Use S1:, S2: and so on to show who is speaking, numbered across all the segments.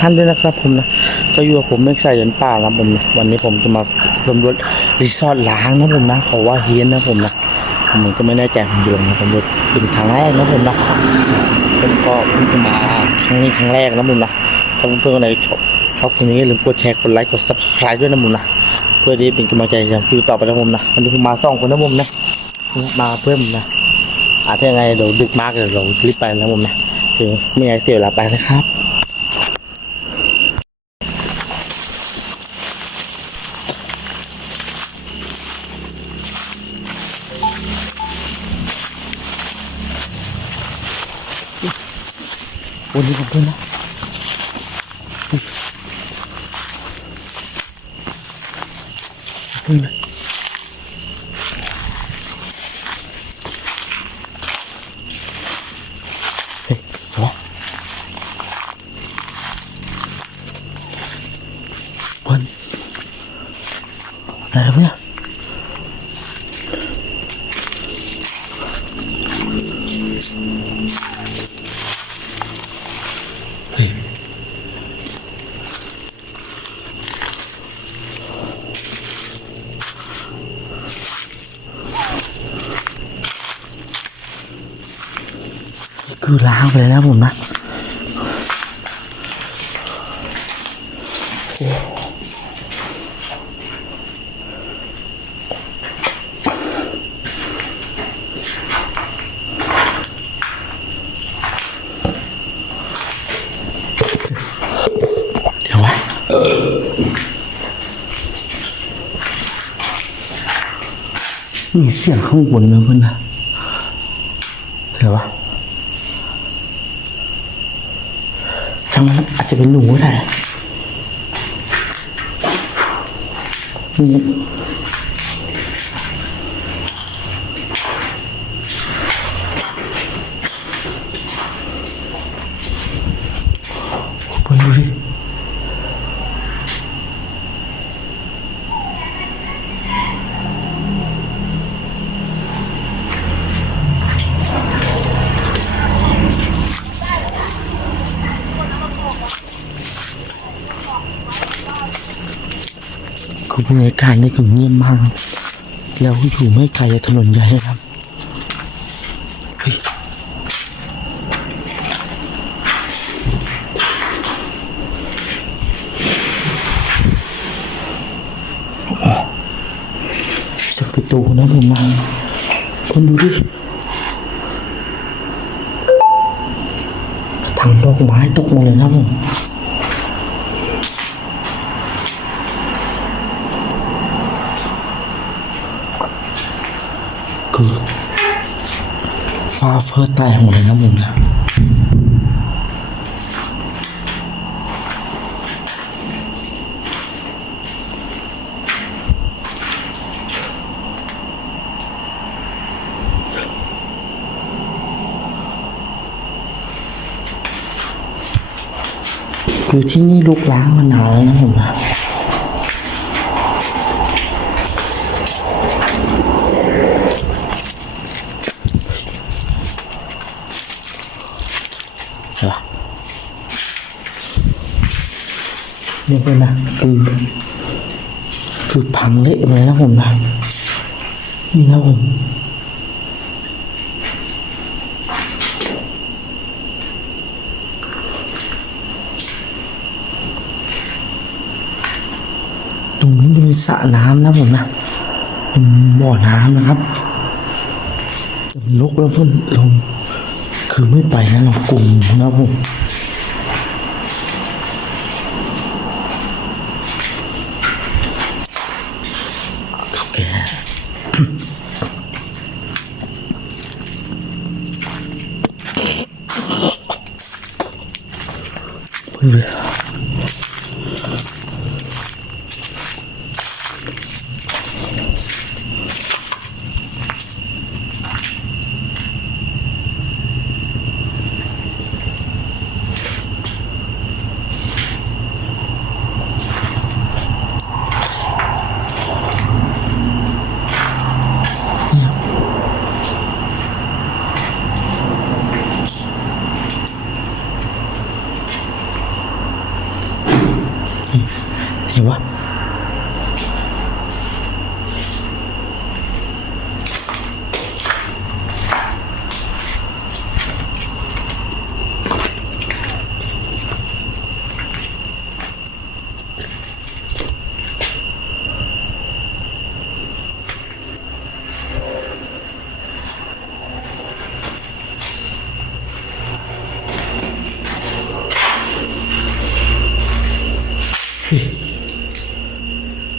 S1: ท่านด้วยนะครับผมนะก็อยู่กับผมไม่ใส่ยันป่านะผมนะวันนี้ผมจะมาสำรวจรีสอร์ทล้างนะผมนะขาว่าเฮียนนะผมนะผมก็ไม่แน่ใจผมอยู่ลงมเป็นครั้งแรกนะผมนะผมก็เพิ่งจะมาครั้งนี้ครั้งแรกนะผมนะถ้าเพื่อนๆคนไหนชอบชอบคนนี้อย่าลืมกดแชร์กดไลค์กด subscribe ด้วยนะผมนะเพื่อที่เป็นกำลังใจในกาคิวต่อไปนะผมนะวันนี้ผมมาสองคนนะผมนะมาเพื่อนผมนะอาจจะยังไงเดี๋ยวดึกมากเดี๋ยวเรารีบไปนะผมนะเดี๋ยวไม่อยากเสียเวลาไปนะครับ วันนี้ผมด้วยนะอุ้ยเล คือล้างไปเลยนะผมนะเดี๋ยววะมีเสียงข้างบนนะเพื่อนนะเดี๋ยววะทางนั้นอา จจะเป็นหนูก็ได้นี่เพื่อนดูดิ บรรยากาศนี่คือเงียบมาก แล้วอยู่ไม่ไกลจากถนนใหญ่นะครับสียงประตูนะผมมาคนดูดิกระถางดอกไม้ตกมดเลยนะผม คือ ฟ้าเฟ้อแตกหมดเลยนะผมนะคือที่นี่ลุกล้างมานานแล้วนะผมนะ นี่เป็นนะคือ คือพังเละเลยนะผมนะนี่นะผมตรงนี้จะมีสระน้ำนะผมนะเป็นบ่อน้ำนะครับลกแล้วเพื่อนลงคือไม่ไปนะเรากลุ่มนะผม โอเคเฮ้ย อยู่วะ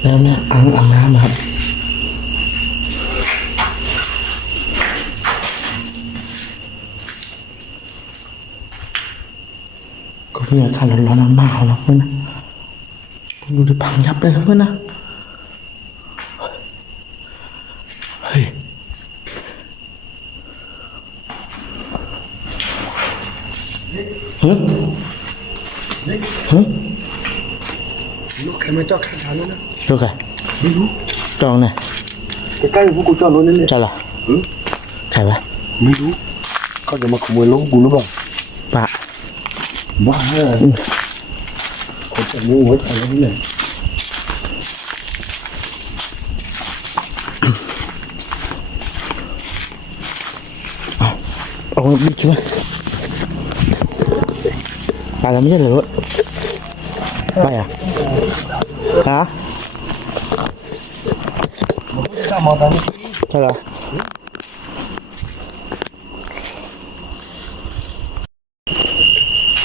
S1: แล้วเนี่ยอ่างอ่างน้ำนะครับ ก็มีอากาศร้อนๆมากๆนะเพื่อนนะดูดิพังยับเลยนะเพื่อนนะเฮ้ยฮึฮึ
S2: ลูกใครมาจอดข้างทางนู้นนะ
S1: ดูกัน
S2: ไม่รู้
S1: จองเนี่ย
S2: ใกล้ๆพวกกูจอดรถนั่นแหละ
S1: จะเหรอ
S2: หือ
S1: ใครวะ
S2: ไม่รู้เขาจะมาขโมยรถกูหรือเปล่า
S1: ปะ
S2: บ้าเหรอคนจะมูหัวใจแล้วนี่แหละ
S1: เอาบิ๊กใช่ไหมไปแล้วไม่ใช่เหรอรถไปอะฮะ
S2: ข้ามอเตอร์
S1: ใช่เหรอ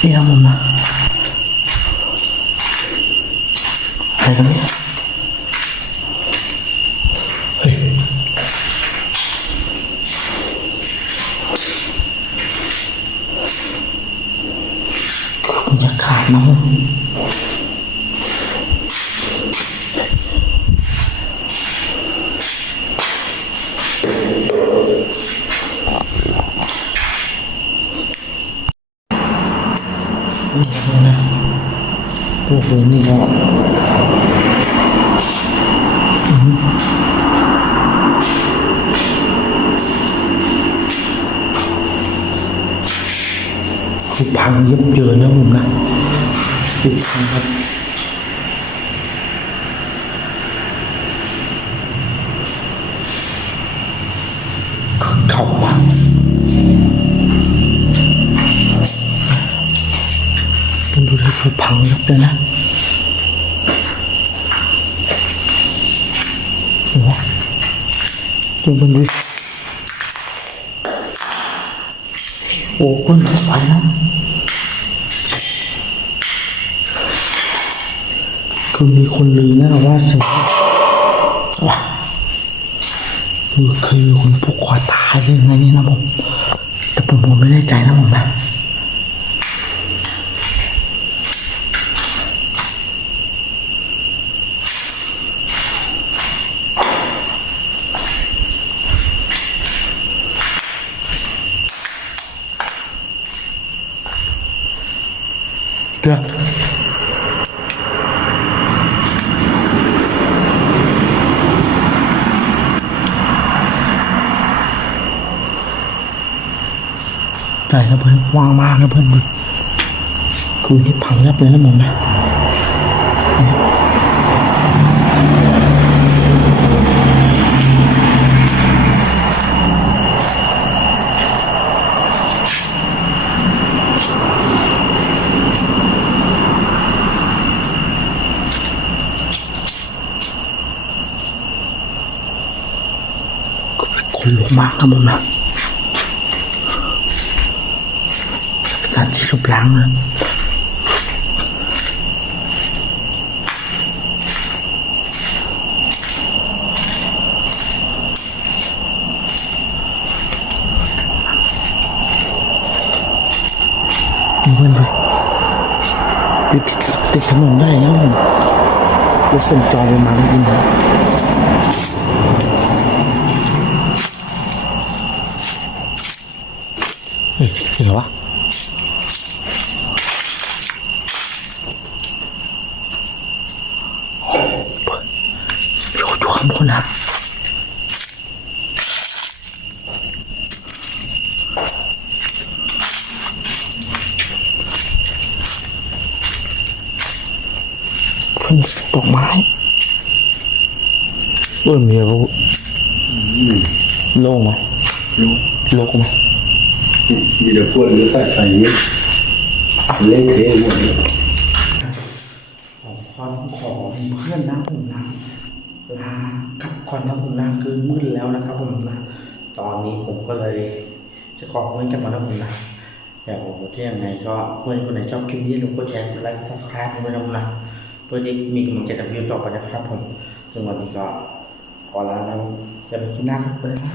S1: นี่นะผมนะอะไรกันเนี่ยเฮ้ยบรรยากาศนะนี่นะนะพวกเรานี่ก็อืมคือ พังยับเยินนะผมนะติดพังครับเก่ามากมันดูเลยคือพังยับเลยนะเห็นมันดูโอ้คนรถไฟนะ คือมีคนลือนะว่าสิ่งว่าคือเคยมีคนผูกคอตายเลยไงนี่นะผมแต่ผมผมไม่แน่ใจนะผมนะเกือ ใช่นะเพื่อนกว้างมากนะเพื่อนดูคือที่พังยับเลยนะผมนะนะคนลุกมากนะผมนะ สถานที่ชุบล้างนะดูเพื่อนดูติดติดถนนได้นะผมรถสัญจรไปมาแล้วคุณนเฮ้ยเห็นเหรอวะโอ้โห อยู่อยู่ข้างบนนะเพิ่งดอกไม้เออมีอะไรบ้างโล่งไหมโล่งไหม
S2: มีแต่พวกหรือสายไฟนี่เล่นเทหมดเลย
S1: ของความของเพื่อนนะผมนะ ลาคับก่อนนะผมนะคือมืดแล้วนะครับ ผมนะ ตอนนี้ผมก็เลย จะขอเงินกลันมานะผมนะเดี๋ยวที่ยังไงก็เพื่อนคนไหนชอบคลิปนี้ลงก็แชร์กดไลค์กดซับสไครป์ให้ด้วยนะผมนะเพื่อที่มีกำลังใจทำวิวต่อไปนะครับผม ซึ่งวันนี้ก็ขอลาแล้วจะไปกินหน้าครับไปเลยครับ